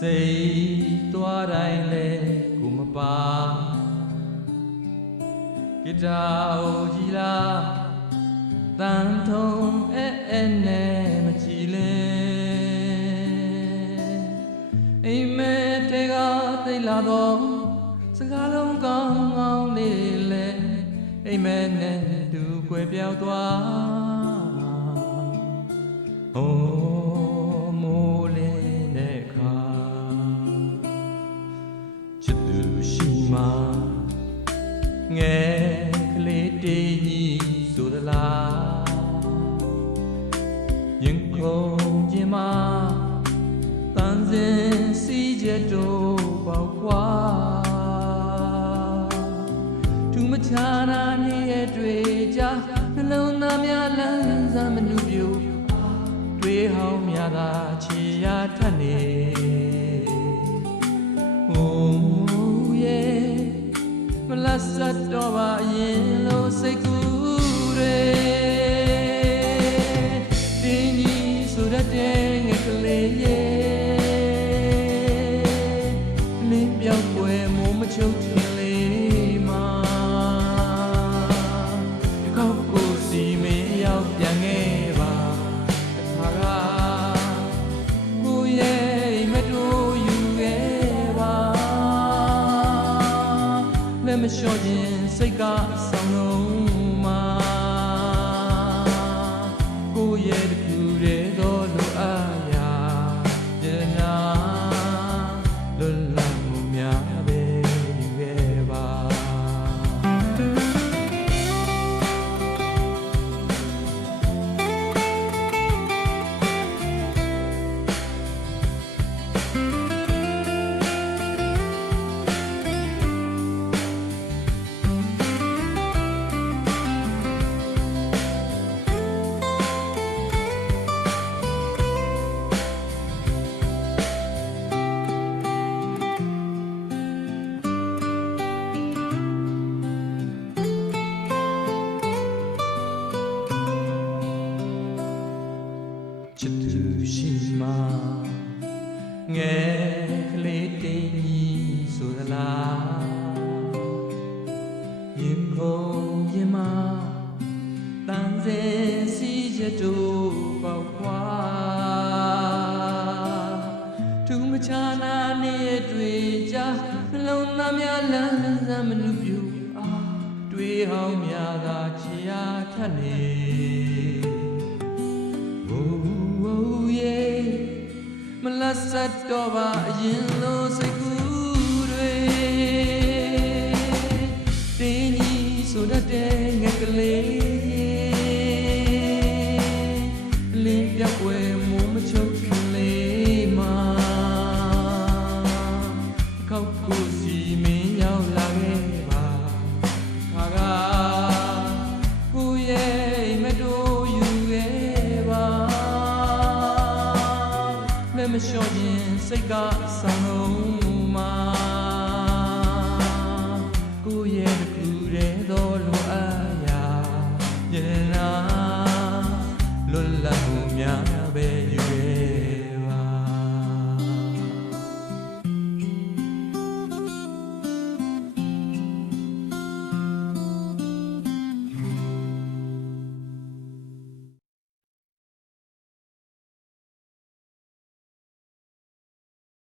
ကိုယ်ကဘာလောကစိတ်သွားတိုင်းလဲကိုမပါဂီတာအိုကြီးလားတန်ထုံအဲအဲနဲ့မကြည်လဲအိမ်မဲတဲကတိတ်လာတော့စကားလုံးကောင်းကောင်းလေးလဲအိမ်မဲနဲ့သူကွယ်ပြောက်သွားဟို ငယ်ကလေးတေးကြီးဆိုသလားရင်ခုန်ခြင်းမှာတန်စင်စီချက်တို့ပေါက်ကွာသူမချာနာနေရဲ့တွေ့ကြနှလုံးသားများလန်းစားမနုပြိုတွေးဟောင်းများသာခြေရထက်နေ ပြောက်ွယ်မိုးမချုပ်ချင်လေးမှာဒီကောက်ကိုစီမင်းရောက်ပြန်ခဲ့ပါခါကကိုရဲ့မတို့ယူခဲ့ပါလက်မလျှော့ခြင်းစိတ်ကဆောင်လုံးမှာကိုရဲ့ ချစ်သူရှိမှငယ်ကလေးတေးကြီးဆိုသလားရင်ခုန်ရင်မတန်စင်စီချက်တို့ပေါက်ခွာသူမချာနာနေတွေ့ကြနှလုံးသားများလန်းစမ်းမနုပြူအာတွေးဟောင်းများသာချီယာထက်နေ Oh, oh, yeah. မလတ်ဆက်တော့ပါအရင်လိုစိတ်ကူးတွေတင်းကြီးဆိုတတ်တဲ့ငယ်ကလေးလင်းပြောက်ွယ်မိုးမချုပ်ခင်လေးမှာခောက်ကိုစီမင်းရောက်လာခဲ့ပါခါ မလျှော့ခြင်းစိတ်ကဆောင်းလုံးမှာ